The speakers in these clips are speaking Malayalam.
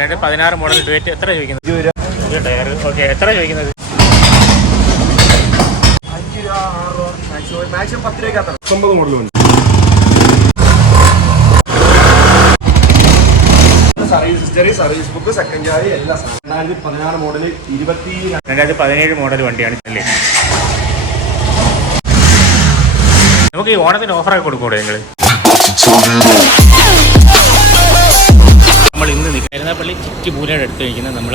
രണ്ട് പതിനാറ് മോഡൽ ഡുവേറ്റ് എത്ര ചോദിക്കുന്നത് ടയർ ഓക്കെ എത്ര ചോദിക്കുന്നത്? മാക്സിമം പത്ത് പത്തൊമ്പത് ഉണ്ട്. Service history service book second charge എല്ലാ സാധനം രണ്ടായിരത്തി പതിനാറ് മോഡൽ ഇരുപത്തി രണ്ടായിരത്തി പതിനേഴ് മോഡൽ വണ്ടിയാണ് അല്ലേ നമുക്ക് ഈ ഓണത്തിന് ഓഫറൊക്കെ കൊടുക്കൂടെ നിങ്ങൾ നമ്മൾ ഇന്ന് കരുനാപ്പള്ളി ചിറ്റിപൂരയുടെ അടുത്ത് നിൽക്കുന്ന നമ്മൾ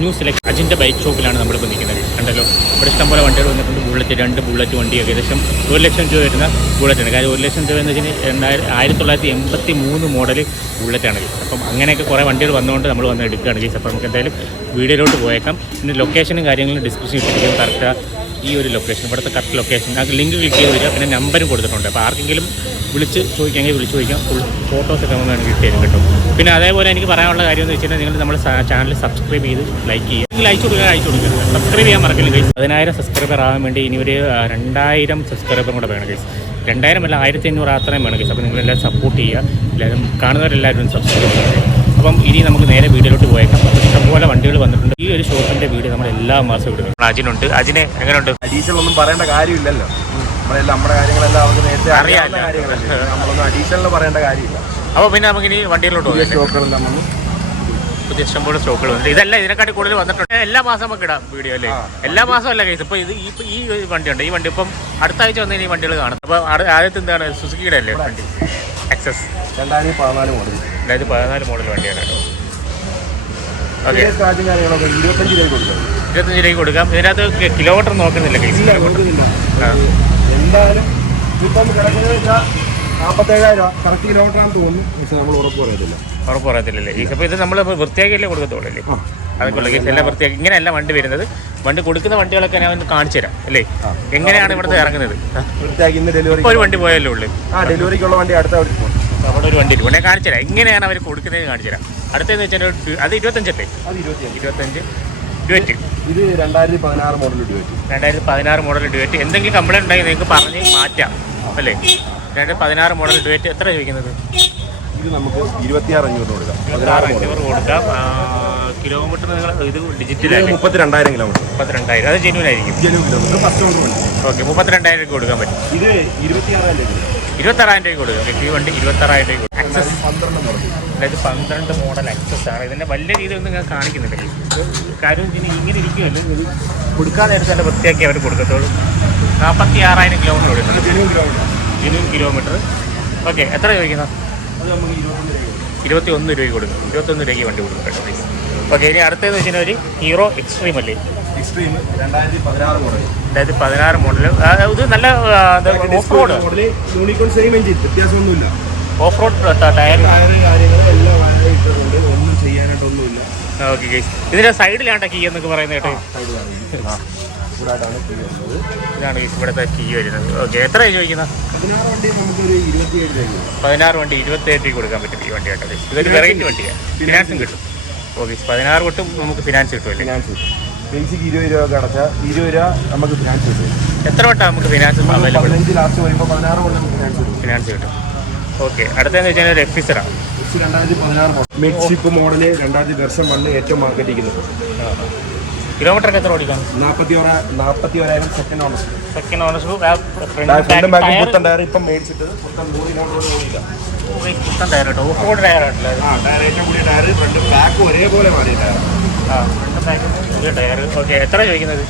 ന്യൂ സെലക്ട് അജിന്റെ ബൈക്ക് ഷോപ്പിലാണ് നമ്മളിപ്പോൾ നിൽക്കുന്നത്. കണ്ടല്ലോ? ഇവിടെ ഇഷ്ടംപോലെ വണ്ടികൾ വന്നിട്ടുണ്ട്. ബുള്ളറ്റ് രണ്ട് ബുള്ളറ്റ് വണ്ടി ഏകദേശം ഒരു ലക്ഷം രൂപ വരുന്ന ബുള്ളറ്റാണ് കാര്യം ഒരു ലക്ഷം രൂപ എന്ന് വെച്ചാൽ രണ്ടായിരം ആയിരത്തി തൊള്ളായിരത്തി എൺപത്തി മൂന്ന് മോഡൽ ബുള്ളറ്റാണ് അപ്പം അങ്ങനെയൊക്കെ കുറേ വണ്ടികൾ വന്നുകൊണ്ട് നമ്മൾ വന്ന് എടുക്കുകയാണ്. അപ്പോൾ നമുക്ക് എന്തായാലും വീഡിയോയിലോട്ട് പോയേക്കാം. പിന്നെ ലൊക്കേഷനും കാര്യങ്ങളും ഡിസ്ക്രിപ്ഷൻ ഇട്ടിരിക്കും. കറക്റ്റ് ഈ ഒരു ലൊക്കേഷൻ ഇവിടുത്തെ കറക്റ്റ് ലൊക്കേഷൻ ആ ലിങ്ക് ക്ലിക്ക് ചെയ്ത് വരിക. പിന്നെ നമ്പരും കൊടുത്തിട്ടുണ്ട്. അപ്പോൾ ആർക്കെങ്കിലും വിളിച്ച് ചോദിക്കാമെങ്കിൽ വിളിച്ച് ചോദിക്കാം. ഫുൾ ഫോട്ടോസൊക്കെ നമുക്ക് വേണമെങ്കിൽ കിട്ടിയത് കിട്ടും. പിന്നെ അതേപോലെ എനിക്ക് പറയാനുള്ള കാര്യം എന്ന് വെച്ചാൽ നിങ്ങൾ നമ്മുടെ ചാനൽ സബ്സ്ക്രൈബ് ചെയ്ത് ലൈക്ക് ചെയ്യുക. നിങ്ങൾ അയച്ചു കൊടുക്കുക അയച്ചു കൊടുക്കുക സബ്സ്ക്രൈബ് ചെയ്യാൻ മറക്കില്ല ഗൈസ് പതിനായിരം സബ്സ്ക്രൈബർ ആവാൻ വേണ്ടി ഇനി ഒരു രണ്ടായിരം സബ്സ്ക്രൈബറും കൂടെ വേണം ഗൈസ് രണ്ടായിരം അല്ല ആയിരത്തി അഞ്ഞൂറ് അത്രയും വേണം ഗൈസ് അപ്പോൾ നിങ്ങളെല്ലാം സപ്പോർട്ട് ചെയ്യുക. എല്ലാവരും കാണുന്നവരെല്ലാവരും സബ്സ്ക്രൈബ് ചെയ്യുക. അപ്പം ഇനി നമുക്ക് നേരെ വീടിലോട്ട് പോയേക്കാം. ഇഷ്ടംപോലെ വണ്ടികൾ വന്നിട്ടുണ്ട്. ഈ ഒരു ഷോപ്പിന്റെ വീഡിയോ നമ്മൾ എല്ലാ മാസവും ഇടുന്നത് അജിനുണ്ട്. അജിനെ എങ്ങനെയുണ്ട് അഡീഷണൽ ഒന്നും പറയേണ്ട കാര്യമില്ലല്ലോ. നമ്മളെല്ലാം നമ്മുടെ കാര്യങ്ങളെല്ലാം അവർക്ക് നേരത്തെ അറിയാവുന്ന. കാര്യങ്ങളല്ലേ. നമ്മളൊന്നും അഡീഷണൽ പറയേണ്ട കാര്യമില്ല. അപ്പോൾ പിന്നെ നമുക്ക് ഇനി വണ്ടിയിലോട്ട് പുതിയ പോകാം നമ്മൾ വന്നു. പുതിയ ഇഷ്ടംപോലെ സ്റ്റോക്കുകൾ വന്നിട്ട് ഇതല്ല ഇതിനെക്കാട്ടി കൂടുതൽ വന്നിട്ടുണ്ട്. എല്ലാ മാസം നമുക്ക് ഇടാം വീഡിയോ അല്ലേ? എല്ലാ മാസം അല്ല കേസ് ഇപ്പോൾ ഇത് ഈ ഒരു വണ്ടിയുണ്ട്. ഈ വണ്ടി ഇപ്പം അടുത്ത ആഴ്ച വന്നതിന് ഈ വണ്ടികൾ കാണും. അപ്പോൾ ആദ്യത്തെ എന്താണ്? സുസുക്കിയുടെ അല്ലേ വണ്ടി? എക്സസ് രണ്ടായിരത്തി പതിനാല് മോഡൽ രണ്ടായിരത്തി പതിനാല് മോഡൽ വണ്ടിയാണ്. കേട്ടോ ഓക്കെ സ്ക്രാച്ചും കാര്യങ്ങളൊക്കെ ഇരുപത്തഞ്ച് രൂപ കൊടുക്കാം. ഇരുപത്തഞ്ച് രൂപയ്ക്ക് കൊടുക്കാം. ഇതിനകത്ത് കിലോമീറ്റർ നോക്കുന്നില്ല എന്തായാലും ഇപ്പം കിടക്കുന്നത് വെച്ചാൽ നാൽപ്പത്തേഴായിരം രൂപ കറക്റ്റ് കിലോമീറ്റർ തോന്നുന്നു. പക്ഷെ നമ്മൾ ഉറപ്പ് പറയത്തില്ല. ഉറപ്പ് പറയത്തില്ലല്ലേ? കേസ് അപ്പോൾ ഇത് നമ്മൾ വൃത്തിയാക്കിയല്ലേ കൊടുക്കത്തുള്ളൂ അതൊക്കെയുള്ള കേസ് എല്ലാം വൃത്തിയാക്കി. ഇങ്ങനെയല്ല വണ്ടി വരുന്നത്. വണ്ടി കൊടുക്കുന്ന വണ്ടികളൊക്കെ ഞാൻ ഒന്ന് കാണിച്ചു തരാം അല്ലേ? എങ്ങനെയാണ് ഇവിടുത്തെ ഇറങ്ങുന്നത്. വൃത്തിയാക്കി ഡെലിവറി ഒരു വണ്ടി പോയല്ലേ ഉള്ളൂ. ആ ഡെലിവറിക്കുള്ള വണ്ടി അടുത്ത അവിടെ പോകും അവിടെ ഒരു വണ്ടി ഉടനെ കാണിച്ചു തരാം. എങ്ങനെയാണ് അവർ കൊടുക്കുന്നത് കാണിച്ചു തരാം. അടുത്തെന്ന് വെച്ചാൽ അത് ഇരുപത്തഞ്ചല്ലേ? ഇരുപത്തഞ്ച്. ഡുവറ്റ് ഇത് രണ്ടായിരത്തി പതിനാറ് മോഡൽ ഡ്യൂറ്റ് രണ്ടായിരത്തി പതിനാറ് മോഡൽ ഡുവറ്റ് എന്തെങ്കിലും കംപ്ലൈന്റ് ഉണ്ടെങ്കിൽ നിങ്ങൾക്ക് പറഞ്ഞ് മാറ്റാം അല്ലേ? രണ്ടായിരത്തി പതിനാറ് മോഡൽ ഡുവറ്റ് എത്ര ചോദിക്കുന്നത്? ഇത് നമുക്ക് ഇരുപത്തിയാറ് അഞ്ഞൂറ് കൊടുക്കാം. അഞ്ഞൂറ് കൊടുക്കാം. കിലോമീറ്റർ നിങ്ങൾ ഇത് മുപ്പത്തിരണ്ടായിരം കിലോമീറ്റർ മുപ്പത്തിരണ്ടായിരം. അത് ജെന്യൂൻ ആയിരിക്കും. ജനു കിലോമീറ്റർ ഫസ്റ്റ് ഓണർ വണ്ടി ഓക്കെ മുപ്പത്തിരണ്ടായിരം രൂപ കൊടുക്കാൻ പറ്റും. ഇത് ഇരുപത്തിയാറായിരം രൂപ ഇരുപത്താറായിരം രൂപ കൊടുക്കാം. ഈ വണ്ടി ഇരുപത്താറായിരം രൂപ കൊടുക്കും. ആക്സസ് അതായത് പന്ത്രണ്ട് മോഡൽ ആക്സസ് ആണ്. ഇതിന്റെ വലിയ രീതിയിലൊന്നും ഞാൻ കാണിക്കുന്നില്ല. കാര്യം ഇതിന് ഇങ്ങനെ ഇരിക്കുമല്ലോ ഇത് കൊടുക്കാൻ നേരത്തെ വൃത്തിയാക്കി അവർ കൊടുക്കത്തുള്ളൂ. നാൽപ്പത്തി ആറായിരം കിലോമീറ്റർ കൊടുക്കുന്നുണ്ട് ജനു കിലോമീറ്റർ ഓക്കെ എത്ര ചോദിക്കുന്ന അത് നമുക്ക് ഇരുപത്തൊന്ന് രൂപ കൊടുക്കാം. ഇരുപത്തി ഒന്ന് രൂപയ്ക്ക് കൊടുക്കും. ഇരുപത്തൊന്ന് രൂപയ്ക്ക് വണ്ടി കൊടുക്കും കേട്ടോ ഓക്കെ ഇനി അടുത്തതെന്ന് വെച്ചാൽ ഒരു ഹീറോ എക്സ്ട്രീം അല്ലേ? എക്സ്ട്രീം രണ്ടായിരത്തി പതിനാറ് മോഡൽ ഇത് നല്ല off road model Unicorn same engine വ്യത്യാസമൊന്നുമില്ല. ഓഫ് റോഡ് ടയർ ഒന്നും ചെയ്യാനായിട്ടൊന്നുമില്ല. ഓക്കെ ഇതിന്റെ ഇതിന്റെ സൈഡിലാണ് കീ എന്നൊക്കെ പറയുന്നത് കേട്ടോ. വരുന്നത് ഇതാണ് ഇവിടുത്തെ കീ വരുന്നത്. ഓക്കെ എത്ര ചോദിക്കുന്നത്? പതിനാറ് വണ്ടി നമുക്കൊരു ഇരുപത്തിയേഴ് രൂപ കൊടുക്കാം. പതിനാറ് വണ്ടി ഇരുപത്തേഴ് രൂപ കൊടുക്കാൻ പറ്റും ഈ വണ്ടി കേട്ടോ. guys. ഇതൊരു വെറൈറ്റി വണ്ടിയാണ് ഫിനാൻസും കിട്ടും ഓക്കെ പതിനാറ് തൊട്ടും നമുക്ക് ഫിനാൻസ് കിട്ടുമല്ലേ ഫിനാൻസ് ബേസിക് ഇരുപത് രൂപ ഒക്കെ അടച്ചാൽ ഇരുപത് രൂപ നമുക്ക് ഫിനാൻസ് കിട്ടും. എത്ര വട്ടം നമുക്ക് ഫിനാൻസ് പതിനഞ്ച് ലാസ്റ്റ് വരുമ്പോൾ പതിനാറ് കൊണ്ട് നമുക്ക് ഫിനാൻസ് കിട്ടും. ഫിനാൻസ് കിട്ടും. ഓക്കെ അടുത്തതെന്ന് വെച്ചാൽ ഒരു എഫിസറാണ് രണ്ടായിരത്തി പതിനാറ് മോഡൽ മെക്സിക്കോ മോഡൽ രണ്ടായിരത്തി വർഷം വന്ന് ഏറ്റവും മാർക്കറ്റ് കിലോമീറ്റർ എത്ര ഓടിക്കാം നാൽപ്പത്തി ഓരാ നാൽപ്പത്തി ഓരായിരം സെക്കൻഡ് ഓണർ സെക്കൻഡ് ഓണർഷിപ്പ് ഫ്രണ്ടും ബാക്കും പുത്തൻ ടയർ ഇപ്പം മേടിച്ചിട്ട് പുത്തൻ നൂറ് കിലോമീറ്റർ ഓടില്ല പുത്തൻ ടയർ കേട്ടോ ഓഫ് റോഡ് ടയർ ആണല്ലോ? ആ ടയർ ഏറ്റവും കൂടിയ ടയർ ഫ്രണ്ട് ബാക്ക് ഒരേപോലെ മാറി ടയർ ആ ഫ്രണ്ട് ബാക്ക് ടയർ ഓക്കെ എത്ര ചോദിക്കുന്നത്?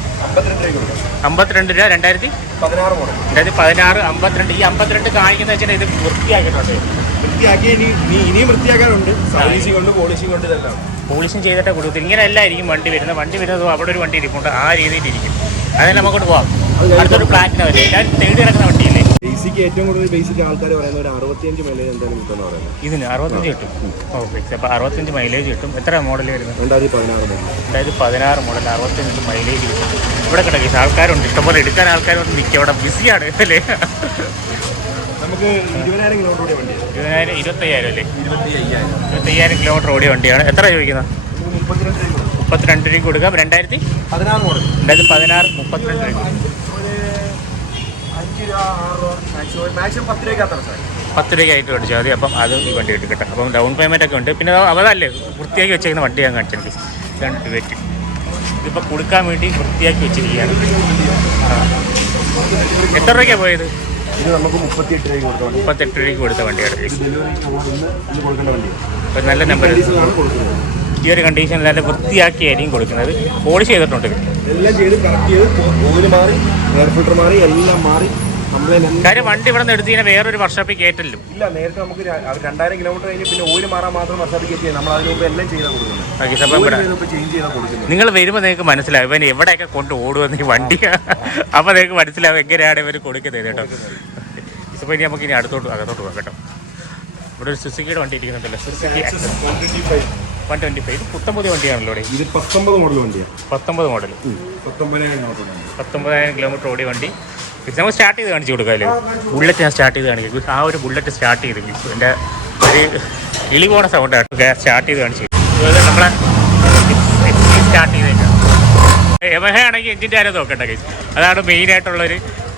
അമ്പത്തിരണ്ട് രൂപ രണ്ടായിരത്തി? പതിനാറ് രണ്ടായിരത്തി പതിനാറ് അമ്പത്തിരണ്ട്. ഈ അമ്പത്തിരണ്ട് കാണിക്കുന്ന വെച്ചാൽ ഇത് വൃത്തിയാക്കിയിട്ടുണ്ട്. വൃത്തിയാക്കി ഇനി ഇനി- ഇനിയും വൃത്തിയാക്കാനുണ്ട്. സർവീസിംഗ് കൊണ്ട് പോളിഷിംഗ് കൊണ്ട് ഇതെല്ലാം. പോളിഷും ചെയ്തിട്ട് കൊടുക്കും. ഇങ്ങനെ അല്ലായിരിക്കും വണ്ടി വരുന്നത്. വണ്ടി വരുന്നത് അവിടെ ഒരു വണ്ടി ഇരിപ്പുണ്ട്. ആ രീതിയിൽ ഇരിക്കും. അതിന് നമുക്കോട്ട് പോവാം. അടുത്തൊരു പ്ലാറ്റിന വരും ഞാൻ തേടി കിടക്കുന്ന വണ്ടിയില്ലേ? ബേസിക് ഏറ്റവും കൂടുതൽ ബേസിക് ആൾക്കാർ പറയുന്ന ഒരു അറുപത്തിയഞ്ച് മൈലേജ് എന്തായാലും കിട്ടുമെന്ന് പറയുന്നത്. ഇതിന് അറുപത്തഞ്ച് കിട്ടും. ഓക്കെ അപ്പോൾ അറുപത്തഞ്ച് മൈലേജ് കിട്ടും. എത്ര മോഡൽ വരുന്നത്? രണ്ടായിരത്തി പതിനാറ് മോഡൽ അതായത് പതിനാറ് മോഡൽ അറുപത്തഞ്ച് മൈലേജ് കിട്ടും. ഇവിടെ കിടക്കും. ആൾക്കാരുണ്ട്. ഇഷ്ടംപോലെ എടുക്കാൻ ആൾക്കാരുണ്ട് നിൽക്കുക അവിടെ ബിസിയാണ് അല്ലേ? നമുക്ക് ഇരുപതിനായിരം കിലോമീറ്റർ ഓടിയ വണ്ടിയാണ് ഇരുപതിനായിരം ഇരുപത്തയ്യായിരം അല്ലേ? ഇരുപത്തി അയ്യായിരം ഇരുപത്തയ്യായിരം കിലോമീറ്റർ ഓടിയ വണ്ടിയാണ്. എത്ര ചോദിക്കുന്നത് നമുക്ക് മുപ്പത്തിരണ്ട് രൂപ. മുപ്പത്തിരണ്ട് രൂപ കൊടുക്കാം രണ്ടായിരത്തി? പതിനാറ് മോഡൽ രണ്ടായിരത്തി പതിനാറ് മുപ്പത്തിരണ്ട് രൂപ അഞ്ച് രൂപ ആറ് രൂപ മാക്സിമം മാക്സിമം പത്ത് രൂപയ്ക്കകത്താണ് സാർ പത്ത് രൂപയ്ക്കായിട്ട് മേടിച്ചാൽ മതി. അപ്പം അത് ഈ വണ്ടി കിട്ടും കേട്ടോ. അപ്പം ഡൗൺ പേയ്മെന്റ് ഒക്കെ ഉണ്ട്. പിന്നെ അവതല്ലേ വൃത്തിയാക്കി വെച്ചേക്കുന്ന വണ്ടി ഞാൻ കാണിച്ചെനിക്ക് രണ്ട് വെറ്റ് ഇതിപ്പോൾ കൊടുക്കാൻ വേണ്ടി വൃത്തിയാക്കി വെച്ചിരിക്കുകയാണ്. എത്ര രൂപയ്ക്കാണ് പോയത്? ഇത് നമുക്ക് മുപ്പത്തിയെട്ട് രൂപയ്ക്ക് കൊടുത്ത വണ്ടി. മുപ്പത്തെട്ട് രൂപയ്ക്ക് കൊടുത്ത വണ്ടിയാണ് ഇത് ഡെലിവറി ഇന്ന് ഇന്ന് കൊടുക്കേണ്ട വണ്ടിയാണ് അപ്പം നല്ല നമ്പർ കൊടുക്കുന്നത്. ഈ ഒരു കണ്ടീഷനിൽ നല്ല വൃത്തിയാക്കിയായിരിക്കും കൊടുക്കുന്നത്. പോളിഷ് ചെയ്തിട്ടുണ്ട്. എല്ലാം ചെയ്ത് കറക്റ്റ് ചെയ്ത് ഓയിൽ മാറി എയർ ഫിൽറ്റർ മാറി എല്ലാം മാറി. കാര്യം വണ്ടി ഇവിടെ നിന്ന് എടുത്ത് കഴിഞ്ഞാൽ വേറൊരു വർഷോപ്പിൽ കയറ്റല്ലോ ഇല്ല നേരത്തെ നമുക്ക് രണ്ടായിരം കിലോമീറ്റർ കഴിഞ്ഞ് പിന്നെ ഓയിൽ മാറാൻ മാത്രം വർഷോപ്പിൽ കയറ്റിയാൽ നമ്മൾ അതിന് മുമ്പ് എല്ലാം ചെയ്താൽ കൊടുക്കുന്നത്. നിങ്ങൾ വരുമ്പോൾ നിങ്ങൾക്ക് മനസ്സിലാവും ഇവൻ എവിടെയൊക്കെ കൊണ്ട് ഓടുമെന്ന് ഈ വണ്ടി. അപ്പോൾ നിങ്ങൾക്ക് മനസ്സിലാവും എങ്ങനെയാണ് ഇവർ കൊടുക്കുന്നത് കേട്ടോ. ഇപ്പോൾ ഇനി നമുക്ക് ഇനി അടുത്തോട്ട് അകത്തോട്ട് പോകാം കേട്ടോ. ഇവിടെ ഒരു സുസുക്കിയുടെ വണ്ടി ഇരിക്കുന്നുണ്ടല്ലോ സുസുക്കി വൺ ട്വന്റി ഫൈവ്. ഇത് പുത്തം വണ്ടിയാണല്ലോ ഇത് പത്തൊമ്പത് മോഡൽ വണ്ടിയാണ് പത്തൊമ്പത് മോഡൽ പത്തൊമ്പതിനായിരം പത്തൊമ്പതിനായിരം കിലോമീറ്റർ ഓടിയ വണ്ടി. ഇത് നമുക്ക് സ്റ്റാർട്ട് ചെയ്ത് കാണിച്ചു കൊടുക്കാമല്ലേ ബുള്ളറ്റ് ഞാൻ സ്റ്റാർട്ട് ചെയ്ത് കാണിക്കും. ആ ഒരു ബുള്ളറ്റ് സ്റ്റാർട്ട് ചെയ്ത് എന്റെ ഒരു ഇളി പോണ സൗണ്ടാണ് സ്റ്റാർട്ട് ചെയ്ത് കാണിച്ചു നമ്മളെ സ്റ്റാർട്ട് ചെയ്തേക്കാം യമഹ ആണെങ്കിൽ എഞ്ചിന്റെ ആരും നോക്കണ്ട കേസ് അതാണ് മെയിനായിട്ടുള്ളൊരു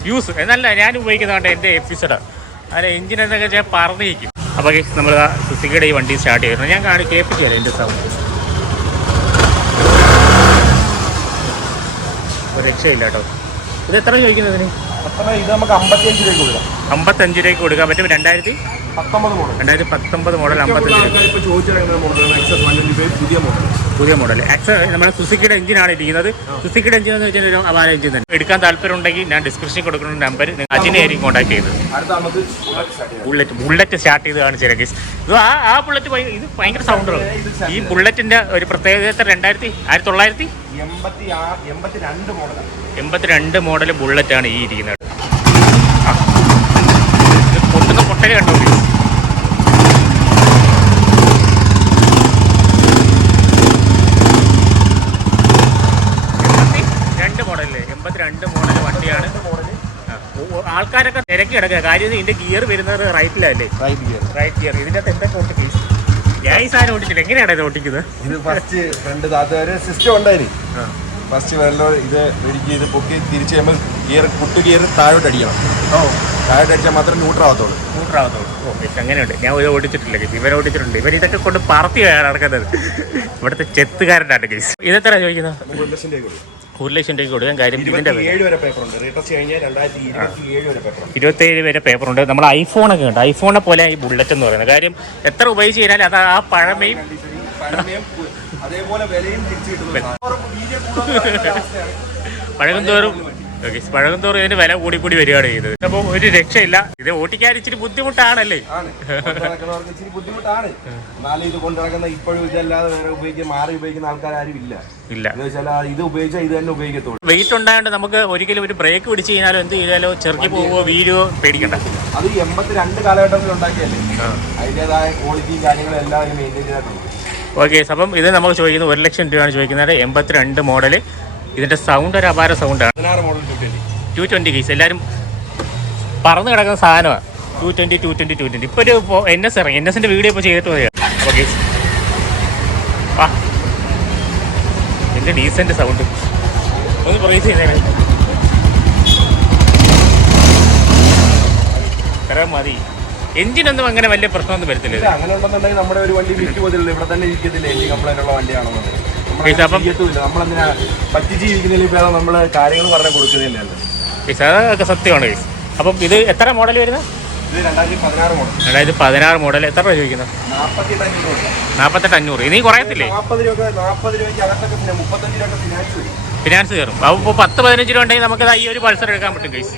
യൂസ് എന്നല്ല ഞാൻ ഉപയോഗിക്കുന്നതുകൊണ്ട് എന്റെ എപ്പിസോഡാണ് അതിന് എഞ്ചിൻ എന്നൊക്കെ ഞാൻ പറഞ്ഞിരിക്കും. അപ്പോൾ നമ്മൾ ആ ഈ വണ്ടി സ്റ്റാർട്ട് ചെയ്യുന്നത് ഞാൻ കാണി കേൾപ്പിക്കുകയല്ലേ എന്റെ സൗണ്ട് ഒരു രക്ഷയില്ല കേട്ടോ. ഇത് എത്ര ചോദിക്കുന്നതിന്? പത്തൊമ്പത് ഇത് നമുക്ക് അമ്പത്തിയഞ്ച് രൂപയ്ക്ക് കൊടുക്കാം. അമ്പത്തഞ്ച് രൂപയ്ക്ക് കൊടുക്കാൻ പറ്റും രണ്ടായിരത്തി? പത്തൊമ്പത് മോഡൽ രണ്ടായിരത്തി പത്തൊമ്പത് മോഡൽ അമ്പത്തഞ്ച് പുതിയ മോഡൽ പുതിയ മോഡൽ ആക്സ് നമ്മുടെ സുസുക്കിയുടെ എഞ്ചിനാണ് ഇരിക്കുന്നത് സുസുക്കിയുടെ എഞ്ചിൻ എന്ന് വെച്ചാൽ ഒരു അപാര എഞ്ചിൻ തന്നെ. എടുക്കാൻ താല്പര്യം ഉണ്ടെങ്കിൽ ഞാൻ ഡിസ്ക്രിപ്ഷൻ കൊടുക്കുന്ന നമ്പർ അജിനെ ആയിരിക്കും കോൺടാക്ട് ചെയ്തത് ബുള്ളറ്റ് ബുള്ളറ്റ് സ്റ്റാർട്ട് ചെയ്ത് കാണിച്ചു തരാം ഇത് ആ ആ ബുള്ളറ്റ് ഇത് ഭയങ്കര സൗണ്ടാണ് ഈ ബുള്ളറ്റിന്റെ ഒരു പ്രത്യേകത രണ്ടായിരത്തി ആയിരത്തി തൊള്ളായിരത്തി? എൺപത്തി എൺപത്തി രണ്ട് മോഡലാണ് എൺപത്തിരണ്ട് മോഡൽ ബുള്ളറ്റ് ആണ് ഈ ഇരിക്കുന്നത്. പൊട്ടുന്ന പൊട്ടൽ കണ്ടോ? രണ്ട് മോഡലല്ലേ എൺപത്തിരണ്ട് മോഡൽ വണ്ടിയാണ്. ആൾക്കാരൊക്കെ തിരക്കി കിടക്കുക. കാര്യം ഇതിന്റെ ഗിയർ വരുന്നത് റൈറ്റിലല്ലേ റൈറ്റ് ഗിയർ റൈറ്റ് ഗിയർ ഇതിന്റെ അകത്ത് എന്തൊക്കെ ഓട്ടിക്കും ഞാൻ ഈ സാധനം ഓട്ടിച്ചില്ല എങ്ങനെയാണ് ഇത് ഓട്ടിക്കുന്നത് ഇത് ഫസ്റ്റ് രണ്ട് താത്ത സിസ്റ്റം ഉണ്ടായിരുന്നു. ഫസ്റ്റ് വെള്ളം ഇത് ഇടിച്ച് ഇത് പൊക്കി തിരിച്ച് കഴിയുമ്പോൾ ഗിയർ കുട്ടു ഗിയർ താഴോട്ട് അടിക്കണം. ഓ. താഴോട്ട് അടിച്ചാൽ മാത്രമേ ന്യൂട്രൽ ആവത്തുള്ളൂ. സ്കൂട്ടറാവത്തുള്ളൂ ഓ ഗയ്സ്, അങ്ങനെയുണ്ട്. ഞാൻ ഇത് ഓടിച്ചിട്ടില്ല ഗൈസ് ഇവരെ ഓടിച്ചിട്ടുണ്ട്. ഇവർ ഇതൊക്കെ കൊണ്ട് പറത്തി നടക്കുന്നത്. ഇവിടുത്തെ ചെത്തുകാരനാണ് ഗൈസ് ഇതെത്ര ചോദിക്കുന്നത്? ഒരു ലക്ഷം രൂപ ഒരു ലക്ഷം രൂപ കൊടുക്കാൻ കാര്യം ഇതിന്റെ ഇരുപത്തി ഏഴ് വരെ പേപ്പർ ഉണ്ട്. പേപ്പറുണ്ട് നമ്മൾ ഐഫോണൊക്കെ ഉണ്ട്. ഐഫോണെ പോലെ ഈ ബുള്ളറ്റ് എന്ന് പറയുന്നത്. കാര്യം എത്ര ഉപയോഗിച്ച് കഴിഞ്ഞാൽ അത് ആ പഴമയും അതേപോലെ വിലയും തിരിച്ചു കിട്ടുന്നത് പഴകും തോറും ഓക്കെ പഴകും തോറും ഇതിന് വില കൂടി കൂടി വരികയാണ് ചെയ്യുന്നത്. അപ്പോൾ ഒരു രക്ഷയില്ല. ഇത് ഓട്ടിക്കാൻ ഇച്ചിരി ബുദ്ധിമുട്ടാണല്ലേ? ഇച്ചിരി ബുദ്ധിമുട്ടാണ്. എന്നാലും ഇത് കൊണ്ട് ഇപ്പോഴും ഇതല്ലാതെ വേറെ ഉപയോഗിക്കുന്ന മാറി ഉപയോഗിക്കുന്ന ആൾക്കാരും ഇല്ല. ഇല്ല. ഇത് ഉപയോഗിച്ചാൽ ഇത് തന്നെ ഉപയോഗിക്കത്തുള്ളൂ. വെയിറ്റ് ഉണ്ടായതുകൊണ്ട് നമുക്ക് ഒരിക്കലും ഒരു ബ്രേക്ക് പിടിച്ച് കഴിഞ്ഞാലോ എന്ത് ചെയ്താലോ ചെറുക്കി പോവുകയോ വീഴുകയോ പേടിക്കണ്ട. അത് എൺപത്തിരണ്ട് എൺപത്തി രണ്ട് കാലഘട്ടത്തിൽ ഉണ്ടാക്കിയല്ലേ. അതിന്റെതായ ക്വാളിറ്റിയും കാര്യങ്ങളും എല്ലാം മെയിന്റെയിൻ ചെയ്തിട്ടുണ്ട്. ഓക്കെ അപ്പം ഇത് നമ്മൾ ചോദിക്കുന്നത് ഒരു ലക്ഷം രൂപയാണ് ചോദിക്കുന്നത്. എൺപത്തിരണ്ട് മോഡൽ ഇതിന്റെ സൗണ്ട് ഒരു അപാര സൗണ്ടാണ് ടു ട്വന്റി കേസ് എല്ലാവരും പറന്ന് കിടക്കുന്ന സാധനമാണ് two twenty two twenty two twenty ഇപ്പോൾ ഒരു എൻ എസ് ഇറങ്ങി. എൻ എസിന്റെ വീഡിയോ ഇപ്പോൾ ചെയ്തിട്ട് മതിയാണ് ഓക്കെ ആ എന്റെ ഡീസന്റ് സൗണ്ട് ഒന്ന് പ്രൈസ് ചെയ്തേ. ഇത്ര മതി. എഞ്ചിനൊന്നും അങ്ങനെ വലിയ പ്രശ്നമൊന്നും വരത്തില്ല ഇത്. അങ്ങനെ ഉണ്ടെന്നുണ്ടെങ്കിൽ നമ്മുടെ ഒരു വണ്ടി വിറ്റ് പോതില്ല ഇവിടെ തന്നെ ഇരിക്കത്തില്ല? എഞ്ചിൻ കംപ്ലൈന്റ് ഉള്ള നമ്മളെന്തിനാ ജീവിക്കുന്നതിൽ നമ്മൾ കാര്യങ്ങൾ പറഞ്ഞു കൊടുക്കുന്നില്ലല്ലോ കേസ് അതൊക്കെ സത്യമാണ് കേസ് അപ്പം ഇത് എത്ര മോഡൽ വരുന്നത് രണ്ടായിരത്തി പതിനാറ് മോഡൽ എത്ര രൂപ ചോദിക്കുന്നത് നാപ്പത്തെട്ട് അഞ്ഞൂറ്. ഇനി കുറയത്തില്ലേ? ഫിനാൻസ് കയറും. അപ്പോൾ ഇപ്പോൾ പത്ത് പതിനഞ്ച് രൂപ ഉണ്ടെങ്കിൽ നമുക്ക് ഈ ഒരു പൾസർ എടുക്കാൻ പറ്റും കേസ്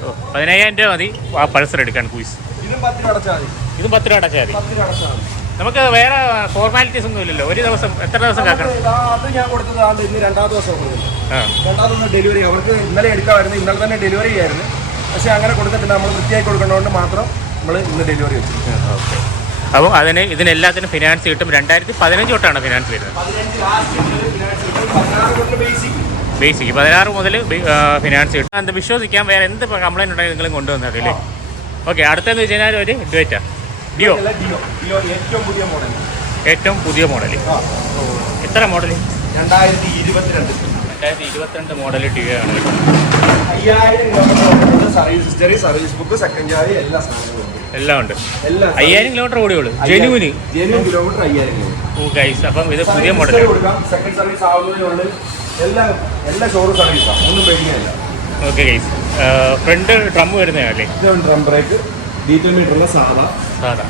പതിനായിരം പതിനയ്യായിരം രൂപ മതി. ആ പൾസർ എടുക്കാൻ ക്വീസ് ഇതിനും പത്ത് രൂപ അടച്ചാൽ മതി. ഇതും പത്ത് രൂപ അടച്ചാൽ മതി. പത്ത് രൂപ അടച്ചാൽ മതി. നമുക്ക് വേറെ ഫോർമാലിറ്റീസ് ഒന്നും ഇല്ലല്ലോ. ഒരു ദിവസം എത്ര ദിവസം കാക്കണം? ഇതാ, അത് ഞാൻ കൊടുത്തത് ആണ്ട് ഇന്ന് രണ്ടാമത്തെ ദിവസം കൊടുക്കുന്നത് രണ്ടാമത്തെ ദിവസം ഡെലിവറി അവർക്ക് ഇന്നലെ എടുക്കാമായിരുന്നു. ഇന്നലെ തന്നെ ഡെലിവറി ചെയ്യായിരുന്നു പക്ഷേ അങ്ങനെ കൊടുത്തിട്ടില്ല. നമ്മൾ വൃത്തിയായി കൊടുക്കേണ്ടതുകൊണ്ട് മാത്രം നമ്മൾ ഇന്ന് ഡെലിവറി വെച്ചു. ഓക്കെ. അപ്പോൾ അതിന് ഇതിനെല്ലാത്തിനും ഫിനാൻസ് കിട്ടും. രണ്ടായിരത്തി പതിനഞ്ച് തൊട്ടാണ് ഫിനാൻസ് വരുന്നത്. ബേസിക് ബേസിക് പതിനാറ് മുതൽ ഫിനാൻസ് കിട്ടും. അത് വിശ്വസിക്കാൻ വേറെ എന്ത് കംപ്ലൈന്റ് ഉണ്ടെങ്കിൽ നിങ്ങളും കൊണ്ടുവന്നത് അല്ലേ ഓക്കെ അടുത്തെന്ന് വെച്ച് കഴിഞ്ഞാൽ ഒരു ഡുവറ്റാ ഡിയോ ഏറ്റവും പുതിയ മോഡൽ ഏറ്റവും പുതിയ മോഡൽ എത്ര മോഡൽ രണ്ടായിരത്തി ഇരുപത്തിരണ്ട് രണ്ടായിരത്തി ഇരുപത്തിരണ്ട് മോഡൽ ഡിയോ ആണ് അയ്യായിരം kilometre service history service book second ചാവി എല്ലാ സാധനങ്ങളും എല്ലാം ഉണ്ട്. അയ്യായിരം കിലോമീറ്റർ ഓടിയുള്ളൂ. ജനുവിന് ജനുവിൻ കിലോമീറ്റർ അയ്യായിരം കിലോമീറ്റർ ഓ ഗൈസ് അപ്പം ഇത് പുതിയ മോഡൽ കൊടുക്കാം. സെക്കൻഡ് സർവീസ് ആവുന്നതിനുള്ളിൽ എല്ലാം എല്ലാ ഷോറൂം സർവീസാണ് ഒന്നും പേടിക്കാനില്ല. ഓക്കെ ഗൈസ് ഫ്രണ്ട് ഡ്രം വരുന്നതല്ലേ ഇതാണ് ഡ്രം ബ്രേക്ക് ഡീറ്റൽ മീറ്ററുള്ള സാധാ. സാധാ.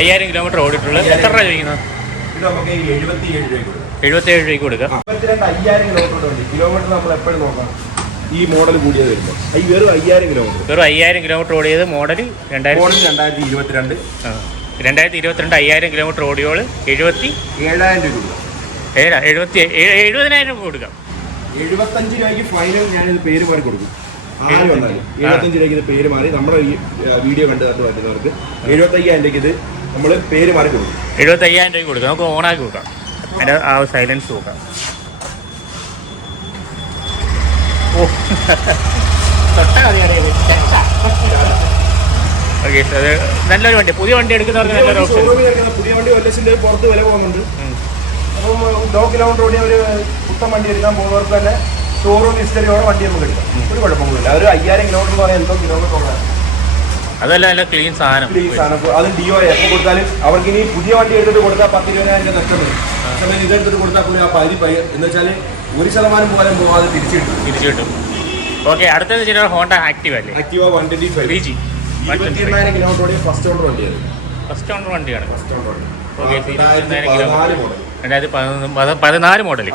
അയ്യായിരം കിലോമീറ്റർ ഓടിയിട്ടുള്ള എത്ര രൂപ ചോദിക്കുന്നത് ഇത് നമുക്ക് എഴുപത്തി ഏഴ് രൂപ കൊടുക്കും. എഴുപത്തേഴ് രൂപയ്ക്ക് കൊടുക്കാം. അമ്പത്തിരണ്ട് അയ്യായിരം കിലോമീറ്റർ ഉണ്ട്. കിലോമീറ്റർ നമ്മൾ എപ്പോഴും നോക്കണം. ഈ മോഡൽ കൂടിയത് വരുമ്പോൾ ഈ വെറും അയ്യായിരം കിലോമീറ്റർ വെറും അയ്യായിരം കിലോമീറ്റർ ഓടിയത് മോഡൽ രണ്ടായിരത്തി രണ്ടായിരത്തി ഇരുപത്തിരണ്ട്. രണ്ടായിരത്തി ഇരുപത്തിരണ്ട് അയ്യായിരം കിലോമീറ്റർ ഓടിയോൾ എഴുപത്തി ഏഴായിരം രൂപ ഏഴാ എഴുപത്തി എഴുപതിനായിരം രൂപ കൊടുക്കാം. എഴുപത്തഞ്ച് രൂപയ്ക്ക് ഫൈനൽ ഞാനിത് പേര് മാറി കൊടുക്കും. ആര്. വന്നാലും എഴുപത്തഞ്ച് രൂപയ്ക്ക് ഇത് പേര് മാറി നമ്മുടെ ഈ വീഡിയോ കണ്ട് കണ്ട് പറ്റുന്നവർക്ക് എഴുപത്തയ്യായിരം രൂപയ്ക്ക് ഇത് നമ്മൾ പേര് മാറി കൊടുക്കും. എഴുപത്തി അയ്യായിരം രൂപ കൊടുക്കാം. നമുക്ക് ഓണാക്കി കൊടുക്കാം അതിന്റെ ആ സൈലൻസ് നോക്കാം. ഓ. തൊട്ട ഓക്കെ അത് നല്ലൊരു വണ്ടി. പുതിയ വണ്ടി എടുക്കുന്നവർക്ക് നല്ലൊരു ഓപ്ഷൻ പുതിയ വണ്ടി ഒരു ലക്ഷം രൂപ പുറത്ത് വില പോകുന്നുണ്ട്. അപ്പം ലോ കിലോമീറ്റർ ഓടിയ ഒരു പുത്തൻ വണ്ടി എടുക്കാൻ പോകുന്നവർക്ക് തന്നെ ഷോറൂം ഹിസ്റ്ററിയോടെ വണ്ടി നമുക്ക് എടുക്കാം. ഒരു കുഴപ്പമൊന്നുമില്ല ഒരു അയ്യായിരം കിലോമീറ്റർ പറയാൻ എന്തോ കിലോമീറ്റർ ഉള്ള അതല്ല നല്ല ക്ലീൻ സാധനം. ക്ലീൻ സാധനം. അത് ഡിഒ എപ്പോൾ കൊടുത്താലും അവർക്ക് ഇനി പുതിയ വണ്ടി എടുത്തിട്ട് കൊടുത്താൽ പത്ത് ഇരുപതിനായിരം രൂപ നഷ്ടം വരും. സമയം ഇതെടുത്തിട്ട് കൊടുത്താൽ പോലും ആ പകുതി പൈ എന്ന് വെച്ചാൽ ഒരു ശതമാനം പോലും പോകാതെ തിരിച്ചു കിട്ടും. തിരിച്ചു കിട്ടും. ഓക്കെ അടുത്തത് ഹോണ്ട ആക്റ്റീവ് അല്ലേ? Activa one twenty five. ഇരുപത്തി എണ്ണായിരം കിലോമീറ്റർ ഫസ്റ്റ് ഓർഡർ വണ്ടിയത് ഫസ്റ്റ് ഓണർ വണ്ടിയാണ്. ഫസ്റ്റ് ഓണർ വണ്ടി. ഓക്കെ രണ്ടായിരത്തി ഇരുപത്തിനായിരം പതിനാല് മോഡൽ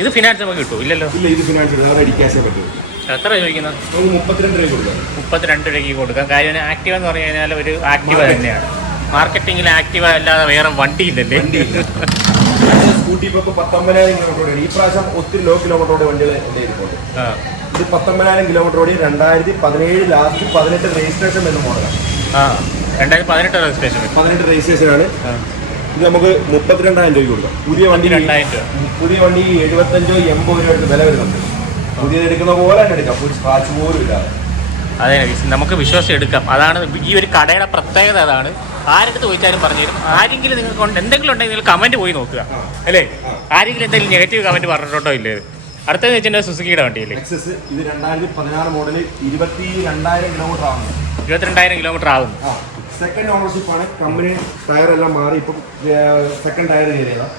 ഇത് ഫിനാൻസ് നമുക്ക് കിട്ടും ഇല്ലല്ലോ. ഇല്ല ഇത് ഫിനാൻസ് എത്ര ചോദിക്കുന്നത്? മുപ്പത്തിരണ്ട് രൂപയ്ക്ക് കൊടുക്കാം. കാര്യം ആക്റ്റീവ എന്ന് പറഞ്ഞു കഴിഞ്ഞാൽ ഒരു ആക്റ്റീവ തന്നെയാണ്. മാർക്കറ്റിംഗിൽ ആക്റ്റീവ അല്ലാതെ വേറെ വണ്ടി ഇല്ലല്ലേ സ്കൂട്ടി പത്തൊമ്പതിനായിരം കിലോമീറ്റർ ഈ പ്രാവശ്യം ഒത്തിരി ലോ കിലോമീറ്റർ ഓടിയ വണ്ടികൾ ഇത് പത്തൊമ്പതിനായിരം കിലോമീറ്റർ ഓടി രണ്ടായിരത്തി പതിനേഴ് ലാസ്റ്റ് പതിനെട്ട് രജിസ്ട്രേഷൻ വരുന്ന മോഡലാണ് രണ്ടായിരത്തി പതിനെട്ട് രജിസ്ട്രേഷൻ വരും. പതിനെട്ട് രജിസ്ട്രേഷൻ ആണ്. ആ. ഇത് നമുക്ക് മുപ്പത്തിരണ്ടായിരം രൂപ കൊടുക്കാം. പുതിയ വണ്ടി രണ്ടായിരം രൂപ. പുതിയ വണ്ടി എഴുപത്തഞ്ചോ എൺപത് രൂപ അടുത്ത് വില വരുന്നുണ്ട്. പുതിയത് എടുക്കുന്ന പോലെ തന്നെ എടുക്കാം. ഒരു സ്ക്രാച്ച് പോലും ഇല്ലാതെ. അതെ നമുക്ക് വിശ്വാസം എടുക്കാം. അതാണ് ഈ ഒരു കടയുടെ പ്രത്യേകത അതാണ്. ആരുടെ ചോദിച്ചാലും പറഞ്ഞു തരും ആരെങ്കിലും നിങ്ങൾക്ക് എന്തെങ്കിലും ഉണ്ടെങ്കിൽ നിങ്ങൾ കമന്റ് പോയി നോക്കുക. അല്ലേ? ആരെങ്കിലും എന്തെങ്കിലും നെഗറ്റീവ് കമന്റ് പറഞ്ഞിട്ടുണ്ടോ ഇല്ലേ? അടുത്തത് വെച്ചിട്ടുണ്ടെങ്കിൽ സുസുക്കിയുടെ വണ്ടിയല്ലേ? ഇത് രണ്ടായിരത്തി പതിനാറ് മോഡൽ ഇരുപത്തി രണ്ടായിരം കിലോമീറ്റർ ആവുന്നു. ഇരുപത്തിരണ്ടായിരം കിലോമീറ്റർ ആകുന്നു സെക്കൻഡ് ഓണർഷിപ്പാണ് കമ്പനി ടയർ എല്ലാം മാറി. ഇപ്പം സെക്കൻഡ് ടയർ കയറിയതാണ്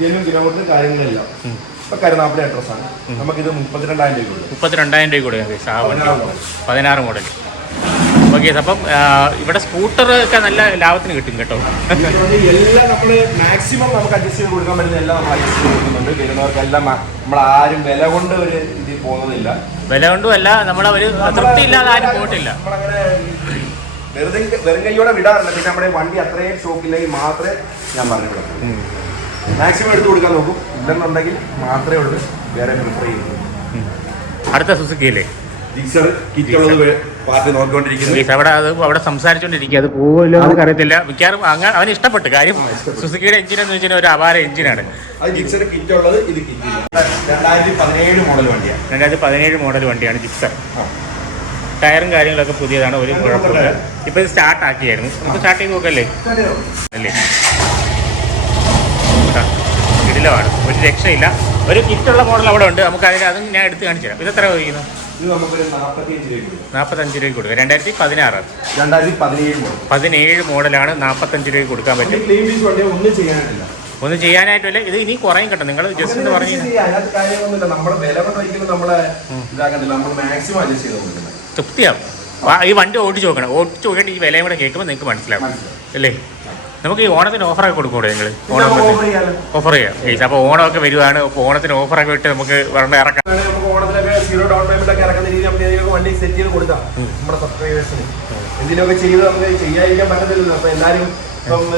ജനും കിലോമീറ്റർ കാര്യങ്ങളെല്ലാം. ഇപ്പൊ കരുനാപ്പള്ളി അഡ്രസ് ആണ്. നമുക്കിത് മുപ്പത്തിരണ്ടായിരം രൂപ മുപ്പത്തിരണ്ടായിരം രൂപ കൊടുക്കാം പതിനാറ് മോഡൽ ഓക്കെ അപ്പം ഇവിടെ സ്കൂട്ടർ ഒക്കെ നല്ല ലാഭത്തിന് കിട്ടും കേട്ടോ. എല്ലാം നമ്മൾ മാക്സിമം നമുക്ക് അഡ്ജസ്റ്റ് ചെയ്ത് കൊടുക്കാൻ പറ്റുന്ന എല്ലാം നമ്മൾ അഡ്ജസ്റ്റ് ചെയ്ത് കൊടുക്കുന്നുണ്ട്. വരുന്നവർക്കെല്ലാം നമ്മൾ ആരും വില കൊണ്ട് ഒരു ഇതിൽ പോകുന്നതില്ല. വില കൊണ്ടും അല്ല നമ്മളൊരു തൃപ്തി ഇല്ലാതെ ആരും പോയിട്ടില്ല. നമ്മളങ്ങനെ വെറുതെ വെറും കൈയോടെ വിടാറില്ല. പിന്നെ നമ്മുടെ വണ്ടി അത്രയും ഷോക്കില്ലെങ്കിൽ മാത്രമേ ഞാൻ പറഞ്ഞു മാക്സിമം എടുത്തു കൊടുക്കാൻ നോക്കും. ഇല്ലെന്നുണ്ടെങ്കിൽ മാത്രമേ ഉള്ളൂ. വേറെ പ്രിഫർ ചെയ്യുന്നത് അടുത്ത സുസുക്കിയില്ലേ ജിക്സർ കിറ്റുള്ളത് പാർട്ടി നോക്കിക്കൊണ്ടിരിക്കുന്നത് പ്ലീസ് അവിടെ അത് അവിടെ സംസാരിച്ചുകൊണ്ടിരിക്കുക അത് പോവല്ലോ നമുക്ക് അറിയത്തില്ല മിക്കവാറും അങ്ങനെ അവന് ഇഷ്ടപ്പെട്ടു. കാര്യം സുസുക്കിയുടെ എഞ്ചിൻ എന്ന് വെച്ചാൽ ഒരു അപാര എഞ്ചിനാണ് അത് ജിക്സർ കിറ്റ് ഉള്ളത് ഇത് കിറ്റ് രണ്ടായിരത്തി പതിനേഴ് മോഡൽ വണ്ടിയാണ്. രണ്ടായിരത്തി പതിനേഴ് മോഡൽ വണ്ടിയാണ് ജിപ്സർ ആ. ടയറും കാര്യങ്ങളൊക്കെ പുതിയതാണ് ഒരു കുഴപ്പമില്ല. ഇപ്പൊ ഇത് സ്റ്റാർട്ട് ആക്കിയായിരുന്നു. നമുക്ക് സ്റ്റാർട്ട് ചെയ്ത് നോക്കല്ലേ? അല്ലേ? ഇതിലാണ് ഒരു രക്ഷയില്ല. ഒരു കിറ്റുള്ള മോഡൽ അവിടെ ഉണ്ട്. നമുക്ക് അതിന് അതും ഞാൻ എടുത്ത് കാണിച്ചു തരാം. ഇത് എത്ര ചോദിക്കുന്നു നാൽപ്പത്തഞ്ച് രൂപയ്ക്ക് കൊടുക്കുക രണ്ടായിരത്തി പതിനാറ്. പതിനേഴ് മോഡലാണ് നാൽപ്പത്തഞ്ച് രൂപയ്ക്ക് കൊടുക്കാൻ പറ്റും. ഒന്നും ചെയ്യാനായിട്ടില്ല. ഇത് ഇനി കുറയും കേട്ടോ. നിങ്ങൾ ജസ്റ്റ് എന്ന് പറഞ്ഞു തൃപ്തിയാവും. ഈ വണ്ടി ഓടിച്ച് നോക്കണം. ഓടിച്ച് നോക്കിയിട്ട് ഈ വിലയും കൂടെ കേൾക്കുമ്പോൾ നിങ്ങൾക്ക് മനസ്സിലാവും. അല്ലേ? നമുക്ക് ഈ ഓണത്തിന് ഓഫറൊക്കെ കൊടുക്കൂടെ നിങ്ങൾ? ഓണം ഓഫർ ചെയ്യാം. ഗൈസ് അപ്പോൾ ഓണമൊക്കെ വരുവാണ്. അപ്പോൾ ഓണത്തിന് ഓഫറൊക്കെ ഇട്ട് നമുക്ക് പറഞ്ഞ ഇറക്കാം. സീറോ ഡൗൺ പേയ്മെന്റ് ഒക്കെ ഇറക്കുന്ന രീതിയിൽ നമുക്ക് ഏതെങ്കിലും വണ്ടി സെറ്റ് ചെയ്ത് കൊടുക്കാം. നമ്മുടെ സബ്സ്ക്രൈബേഴ്സിന് എന്തിനൊക്കെ ചെയ്ത് നമുക്ക് ചെയ്യാതിരിക്കാൻ പറ്റത്തില്ലല്ലോ. അപ്പൊ എല്ലാരും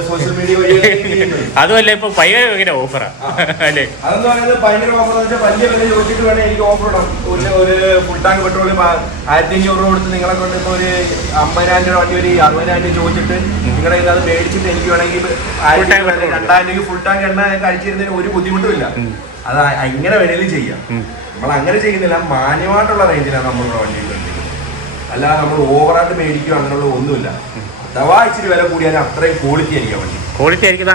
സോഷ്യൽ മീഡിയ വഴി ചെയ്യുന്നത്. അതുമല്ല ഇപ്പൊ പയ്യ ഭയങ്കര ഓഫറാ അല്ലേ? അതെന്ന് പറയുന്നത് ഭയങ്കര ഓഫർ എന്ന് വെച്ചാൽ വലിയ വില ചോദിച്ചിട്ട് വേണേ എനിക്ക് ഓഫർ ഇടാം. ഒരു ഒരു ഫുൾ ടാങ്ക് പെട്രോൾ ആയിരത്തി അഞ്ഞൂറ് രൂപ കൊടുത്ത് നിങ്ങളെ കൊണ്ട് ഇപ്പോൾ ഒരു അമ്പതിനായിരം രൂപ വണ്ടി ഒരു അറുപതിനായിരം രൂപ ചോദിച്ചിട്ട് നിങ്ങളുടെ അത് മേടിച്ചിട്ട് എനിക്ക് വേണമെങ്കിൽ ആയിരത്തി tank രണ്ടായിരം രൂപ ഫുൾ ടാങ്ക് എണ്ണ കഴിച്ചിരുന്നതിന് ഒരു അത് അ- എങ്ങനെ വേണേലും ചെയ്യാം. നമ്മൾ അങ്ങനെ ചെയ്യുന്നില്ല. മാന്യമായിട്ടുള്ള റേഞ്ചിലാണ് നമ്മളുടെ വണ്ടി. അല്ലാതെ നമ്മൾ ഓവറായിട്ട് മേടിക്കുക അങ്ങനെയുള്ള ഒന്നുമില്ല. അഥവാ ഇച്ചിരി വില കൂടിയാലും അത്രയും ക്വാളിറ്റി ആയിരിക്കും വണ്ടി. ക്വാളിറ്റി ആയിരിക്കുന്ന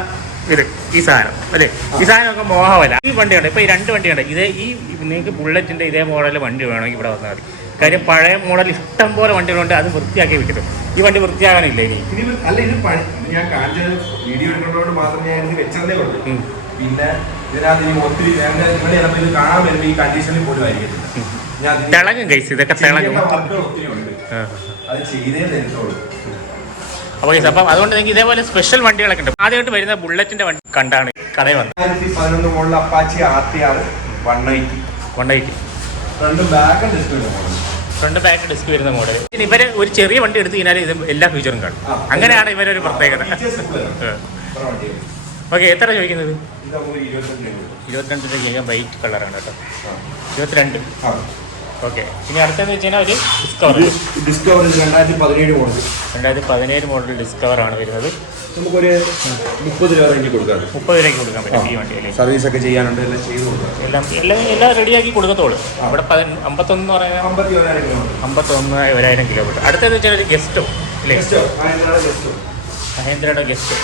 ഇത് ഈ സാധനം അല്ലേ? ഈ സാധനമൊക്കെ മോഹമല്ല ഈ വണ്ടിയുണ്ട് ഇപ്പൊ ഈ രണ്ട് വണ്ടിയുണ്ട്. ഇത് ഈ നിങ്ങൾക്ക് ബുള്ളറ്റിന്റെ ഇതേ മോഡൽ വണ്ടി വേണമെങ്കിൽ ഇവിടെ വന്നാൽ മതി. കാര്യം പഴയ മോഡൽ ഇഷ്ടം പോലെ വണ്ടികളുണ്ട് അത് വൃത്തിയാക്കി വെക്കണം ഈ വണ്ടി വൃത്തിയാകാനില്ല ഇനി? അല്ല ഇത് ഞാൻ കാണിച്ചത് വീഡിയോ എടുക്കുന്നതുകൊണ്ട് മാത്രം ഞാൻ ഇത് വെച്ചതേ ഉള്ളൂ. പിന്നെ ഇതിനകത്ത് ഇനി ഒത്തിരി ഇവിടെ ചിലപ്പോൾ ഇത് കാണാൻ വരുമ്പോൾ ഈ കണ്ടീഷനിൽ പോലും ആയിരിക്കും തിളങ്ങും കൈസ് ഇതൊക്കെ തിളങ്ങും. വർക്കുകൾ ഒത്തിരി ഉണ്ട്. അത് ചെയ്തേ തരത്തുള്ളൂ. Guys, അപ്പം അതുകൊണ്ട് നിങ്ങൾക്ക് ഇതേപോലെ സ്പെഷ്യൽ വണ്ടികളൊക്കെ ഉണ്ട്. ആദ്യമായിട്ട് വരുന്ന ബുള്ളറ്റിന്റെ വണ്ടി കണ്ടാണ് കടയിൽ വന്നത്. രണ്ടായിരത്തി പതിനൊന്ന് model Apache R T R one eighty one eighty രണ്ടും ബാക്കും ഡിസ്പ്ലേ ഫ്രണ്ട് ബാക്ക് ഡിസ്ക് വരുന്ന മോഡൽ ഇവർ ഒരു ചെറിയ വണ്ടി എടുത്ത് കഴിഞ്ഞാൽ ഇത് എല്ലാ ഫീച്ചറും കാണും. അങ്ങനെയാണ് ഒരു പ്രത്യേകത. ഓക്കെ എത്ര ചോദിക്കുന്നത്? ഇരുപത്തിരണ്ട് രൂപ. വൈറ്റ് കളറാണ് കേട്ടോ. ഇരുപത്തിരണ്ട്. ഓക്കെ. ഇനി അടുത്തെന്ന് വെച്ച് കഴിഞ്ഞാൽ ഒരു ഡിസ്കവർ ഡിസ്കവർ രണ്ടായിരത്തി പതിനേഴ് മോഡൽ രണ്ടായിരത്തി പതിനേഴ് മോഡൽ ഡിസ്കവർ ആണ് വരുന്നത്. നമുക്കൊരു മുപ്പത് രൂപ റേഞ്ച് കൊടുക്കാം. മുപ്പത് രൂപയ്ക്ക് കൊടുക്കാൻ പറ്റും ഈ വണ്ടിയിൽ. സർവീസ് ഒക്കെ ചെയ്യാനുണ്ട് എല്ലാം ചെയ്ത് കൊടുക്കാം. എല്ലാം എല്ലാം എല്ലാം റെഡിയാക്കി കൊടുക്കത്തോളൂ അവിടെ പതി- അമ്പത്തൊന്ന് എന്ന് പറയുന്നത് അമ്പത്തി ഒരായിരം കിലോമീറ്റർ അമ്പത്തൊന്ന് ഒരായിരം കിലോമീറ്റർ അടുത്തെന്ന് വെച്ചാൽ ഒരു ഗസ്റ്റോ അല്ലേ? മഹേന്ദ്രയുടെ ഗസ്റ്റ്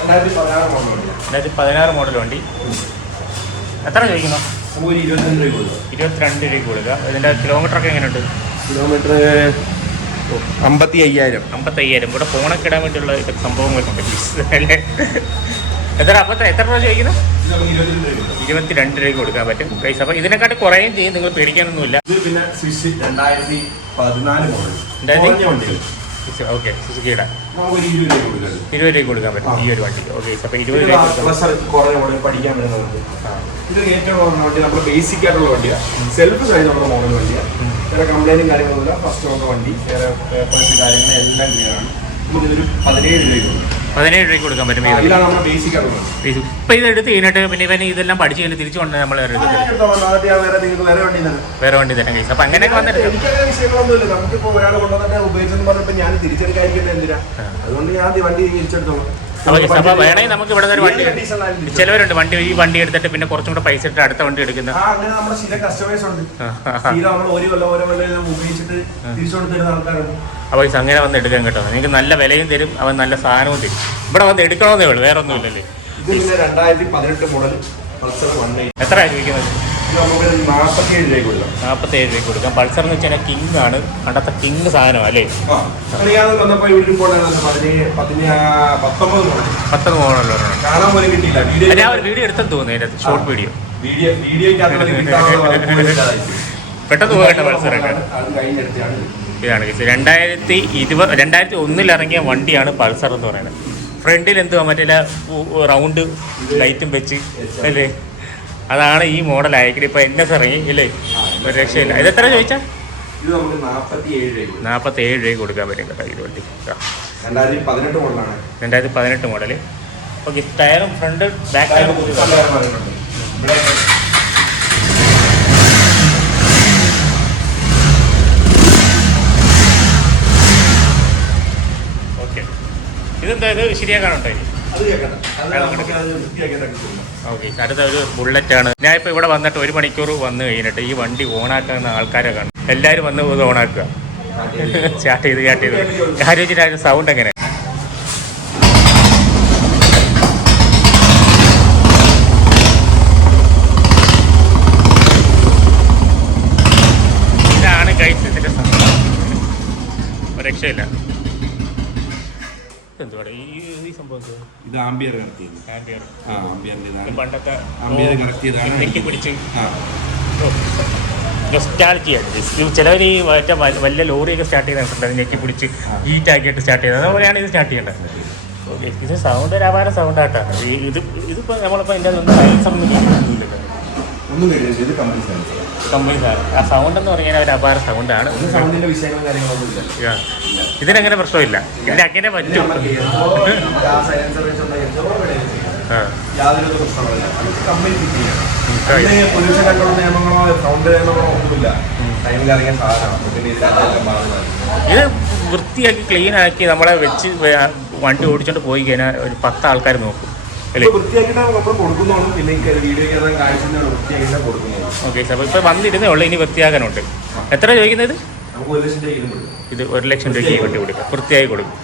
രണ്ടായിരത്തി പതിനാറ് മോഡൽ വണ്ടി രണ്ടായിരത്തി പതിനാറ് മോഡൽ വണ്ടി. എത്ര ചോദിക്കുന്നു? നമുക്കൊരു ഇരുപത്തിരണ്ട് രൂപ കൊടുക്കുക ഇരുപത്തിരണ്ട് രൂപ കൊടുക്കുക. ഇതിന്റെ കിലോമീറ്റർ ഒക്കെ എങ്ങനെയുണ്ട്? കിലോമീറ്റർ അമ്പത്തി അയ്യായിരം അമ്പത്തയ്യായിരം. ഇവിടെ ഫോണൊക്കെ ഇടാൻ വേണ്ടിയുള്ള സംഭവങ്ങളൊക്കെ. അല്ലേ? എത്ര അപ്പത്തെ എത്ര രൂപ ചോദിക്കുന്നത് ഇത് നമുക്ക് രൂപ കൊടുക്കാൻ പറ്റും. പൈസ. അപ്പോൾ ഇതിനെക്കാട്ടി കുറയും ചെയ്യും. നിങ്ങൾ പേടിക്കാനൊന്നുമില്ല. ഇത് പിന്നെ സ്വിച്ച് രണ്ടായിരത്തി പതിനാല് മോഡൽ ഓക്കെ സുസുക്കിയുടെ ഇരുപത് രൂപയ്ക്ക് കൊടുക്കാൻ പറ്റും ഈ ഒരു വണ്ടി ഓക്കെ അപ്പോൾ ഇരുപത് രൂപ പഠിക്കാൻ വരുന്നവർക്ക് ഇത് ഏറ്റവും കുറഞ്ഞ വണ്ടി നമ്മുടെ ബേസിക് ആയിട്ടുള്ള വണ്ടിയാണ് സെൽഫ് സൈസ് നമ്മുടെ മോഡൽ വണ്ടിയാണ് വേറെ കംപ്ലൈന്റും കാര്യങ്ങളൊന്നുമില്ല. ഫസ്റ്റ് ഉള്ള വണ്ടി വേറെ പേപ്പേഴ്സ് കാര്യങ്ങൾ എല്ലാം ക്ലിയർ ആണ്. നമുക്കിതൊരു പതിനേഴ് രൂപയ്ക്ക് പതിനേഴ് രൂപയ്ക്ക് കൊടുക്കാൻ പറ്റും. ഇപ്പൊ ഇതെടുത്ത് കഴിഞ്ഞിട്ട് പിന്നെ ഇവന് ഇതെല്ലാം പഠിച്ചു കഴിഞ്ഞ് തിരിച്ചു കൊണ്ട് നമ്മൾ വേറെ വണ്ടി തരാം. കഴിച്ചു അപ്പൊ അങ്ങനെയൊക്കെ വന്നിട്ട് വണ്ടി അപ്പൊ വേണമെങ്കിൽ നമുക്ക് ഇവിടെ ഒരു വണ്ടി ചിലവരുണ്ട് വണ്ടി ഈ വണ്ടി എടുത്തിട്ട് പിന്നെ കുറച്ചും കൂടെ പൈസ ഇട്ട് അടുത്ത വണ്ടി എടുക്കുന്ന. അങ്ങനെ നമ്മുടെ ചില കസ്റ്റമേഴ്സ് ഉണ്ട്. നമ്മൾ ഒരു കൊല്ലം ഓരോ കൊല്ലം ഉപയോഗിച്ചിട്ട് തിരിച്ചു കൊടുത്തിരുന്ന ആൾക്കാരുണ്ട്. അപ്പോൾ ഈ വന്ന് എടുക്കാൻ കേട്ടോ. നിങ്ങൾക്ക് നല്ല വിലയും തരും അവൻ നല്ല സാധനവും തരും. ഇവിടെ വന്ന് എടുക്കണമെന്നേ ഉള്ളൂ വേറെ ഒന്നും ഇല്ലല്ലേ രണ്ടായിരത്തി പതിനെട്ട് മോഡൽ പൾസർ വൺ എയ്റ്റ് എത്ര ചോദിക്കുന്നത് നമുക്ക് നാൽപ്പത്തി ഏഴ് രൂപ കൊടുക്കാം. നാൽപ്പത്തേഴ് രൂപയ്ക്ക് കൊടുക്കാം. പൾസർ എന്ന് വെച്ചാൽ കിങ് ആണ്. പണ്ടത്തെ കിങ് സാധനം അല്ലേ? അറിയാതെ വന്നപ്പോൾ ഇവിടെ പത്തൊമ്പത് മോഡല്ലോ കാണാൻ പോലും കിട്ടിയില്ല. ഞാൻ ഒരു വീഡിയോ എടുത്തെന്ന് തോന്നുന്നു അതിന്റെ ഷോർട്ട് വീഡിയോ വീഡിയോ പോലും പെട്ടെന്ന് പോകട്ടെ പൾസറൊക്കെ ഇതാണ് കേസ് രണ്ടായിരത്തി ഇരുപത് രണ്ടായിരത്തി ഒന്നിൽ ഇറങ്ങിയ വണ്ടിയാണ് പൾസർ എന്ന് പറയുന്നത്. ഫ്രണ്ടിൽ എന്തുവാ മറ്റേ റൗണ്ട് ലൈറ്റും വെച്ച് അല്ലേ? അതാണ് ഈ മോഡൽ ആയിരിക്കും ഇപ്പൊ എൻ എസ് ഇറങ്ങി ഇല്ലേ ഒരു രക്ഷയില്ല. ഇത് എത്ര ചോദിച്ചാ? ഇത് നമുക്ക് നാൽപ്പത്തി ഏഴ് രൂപ കൊടുക്കാൻ പറ്റും കേട്ടോ ഇത് വണ്ടി രണ്ടായിരത്തി പതിനെട്ട് മോഡൽ ഓക്കെ ടയറും ഫ്രണ്ട് ബാക്ക് ടയറും ഓക്കെ ഇതെന്താ ഇത്? ശരിയാക്കാനുണ്ടോ ഇനി? ഓക്കെ അടുത്ത ഒരു ബുള്ളറ്റ് ആണ്. ഞാൻ ഇപ്പോൾ ഇവിടെ വന്നിട്ട് ഒരു മണിക്കൂർ വന്നു കഴിഞ്ഞിട്ട് ഈ വണ്ടി ഓണാക്കുന്ന ആൾക്കാരെ കാണും. എല്ലാരും വന്ന് ഇത് ഓണാക്കുക. ചാട്ട് ചെയ്ത് ചാട്ട് ചെയ്ത്. കാര്യം വെച്ചിട്ട് സൗണ്ട് എങ്ങനെ? ഇതാണ് സൗണ്ട് ഒരു രക്ഷയില്ല. ഇത് ആംബിയർ കറക്റ്റ് ചെയ്തു ആംബിയർ ആ ആംബിയറിന്റെ ഇത് ഇതാണ് പണ്ടത്തെ ആംബിയർ കറക്റ്റ് ചെയ്താണ് നെക്കി പിടിച്ച്. ആ. നൊസ്റ്റാൾജിയാണ് ചിലവർ ഈ മറ്റേ വലിയ ലോറിയൊക്കെ സ്റ്റാർട്ട് ചെയ്തിട്ടുണ്ട് ഞെക്കി പിടിച്ച് ഹീറ്റ് ആക്കിയിട്ട് സ്റ്റാർട്ട് ചെയ്തത്. അതുപോലെയാണ് ഇത് സ്റ്റാർട്ട് ചെയ്യേണ്ടത്. ഇത് സൗണ്ട് ഒരു അപാര സൗണ്ട് ആട്ടാണ് ഇത് ഇതിപ്പോൾ നമ്മളിപ്പോൾ ഇതിന്റെ ഒന്നും സയൻസ് ഒന്നും ഒന്നും കഴിയില്ല ഇത് കമ്പനി സൈൻസ് ആ സൗണ്ട് എന്ന് പറഞ്ഞാൽ ഒരു അപാര സൗണ്ടാണ് സൗണ്ടിന്റെ വിഷയങ്ങളും കാര്യങ്ങളൊന്നും ഇല്ല. ഇതിനങ്ങനെ പ്രശ്നമില്ല. ഇതിന് അങ്ങനെ പറ്റും. യാതൊരു പ്രശ്നമില്ല പൊല്യൂഷൻ കൺട്രോൾ നിയമങ്ങളോ സൗണ്ട് നിയമങ്ങളോ ഒന്നുമില്ല. ടൈമിൽ ഇറങ്ങിയ സാധനമാണ് പിന്നെ ഇതിനകത്തെല്ലാം ബാധകമാണ് ഇത് വൃത്തിയാക്കി ക്ലീൻ ആക്കി നമ്മളെ വെച്ച് വണ്ടി ഓടിച്ചോണ്ട് പോയി കഴിഞ്ഞാൽ ഒരു പത്ത് ആൾക്കാർ നോക്കും. ഇപ്പൊ ഓക്കെ സാർ. ഇപ്പോൾ വന്നിരുന്നേ ഉള്ളൂ ഇനി വൃത്തിയാക്കാനുണ്ട്. എത്ര ചോദിക്കുന്നത് നമുക്ക് ഒരു ലക്ഷം രൂപ ഇതും ഒരു ലക്ഷം രൂപയ്ക്ക് ഈ വണ്ടി കൊടുക്കും. വൃത്തിയായി കൊടുക്കും.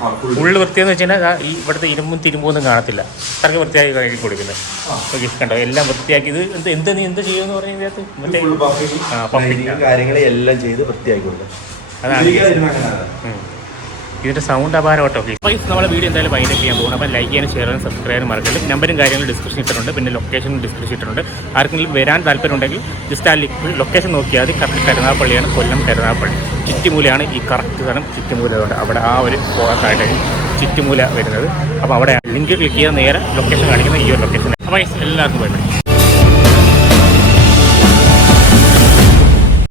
ഉള്ളിൽ വൃത്തിയെന്ന് വെച്ച് കഴിഞ്ഞാൽ ഈ ഇവിടുത്തെ ഇരുമ്പും തിരുമ്പൊന്നും കാണത്തില്ല. അത്രയ്ക്ക് വൃത്തിയായി കഴുകി കൊടുക്കുന്നത്. ഓക്കെ കണ്ടോ? എല്ലാം വൃത്തിയാക്കി. ഇത് എന്ത് എന്ത് നീ എന്ത് ചെയ്യുമെന്ന് പറഞ്ഞ ഇതിനകത്ത്? മറ്റേ പമ്പിങ് ആ, pumping. ലൈനിങ്ങും കാര്യങ്ങളും എല്ലാം ചെയ്ത് വൃത്തിയാക്കി കൊടുക്കും. അതാണ് ഇതിരിക്കാതിരുന്നാ സൗണ്ട് അപാരം ഓട്ടോ സൗണ്ട് അപാരമാട്ടോ നമ്മുടെ വീഡിയോ എന്തായാലും വൈൻഡപ്പ് ചെയ്യാൻ പോകുന്നത് അപ്പോൾ ലൈക്ക് ചെയ്യാനും ഷെയർ ചെയ്യാനും സബ്സ്ക്രൈബ് മറക്കരുത്. നമ്പറും കാര്യങ്ങളും ഡിസ്ക്രിപ്ഷൻ ഇട്ടിട്ടുണ്ട്. പിന്നെ ലൊക്കേഷനും ഡിസ്ക്രിപ്ഷൻ ഇട്ടിട്ടുണ്ട്. ആർക്കെങ്കിലും വരാൻ താല്പര്യം ഉണ്ടെങ്കിൽ ജസ്റ്റ് ആ ലൊക്കേഷൻ നോക്കിയാൽ മതി. കറക്റ്റ് കരുനാപ്പള്ളിയാണ് കൊല്ലം കരുനാപ്പള്ളി ചുറ്റുമൂലയാണ് ഈ കറക്റ്റ് സ്ഥലം. ചുറ്റുമൂലയുണ്ട് അവിടെ ആ ഒരു ഭാഗത്തായിട്ടാണ് ചുറ്റുമൂല വരുന്നത്. അപ്പോൾ അവിടെ ലിങ്ക് ക്ലിക്ക് ചെയ്താൽ നേരെ ലൊക്കേഷൻ കാണിക്കുന്ന ഈ ഒരു ലൊക്കേഷൻ അപ്പോൾ എല്ലാവർക്കും പോയി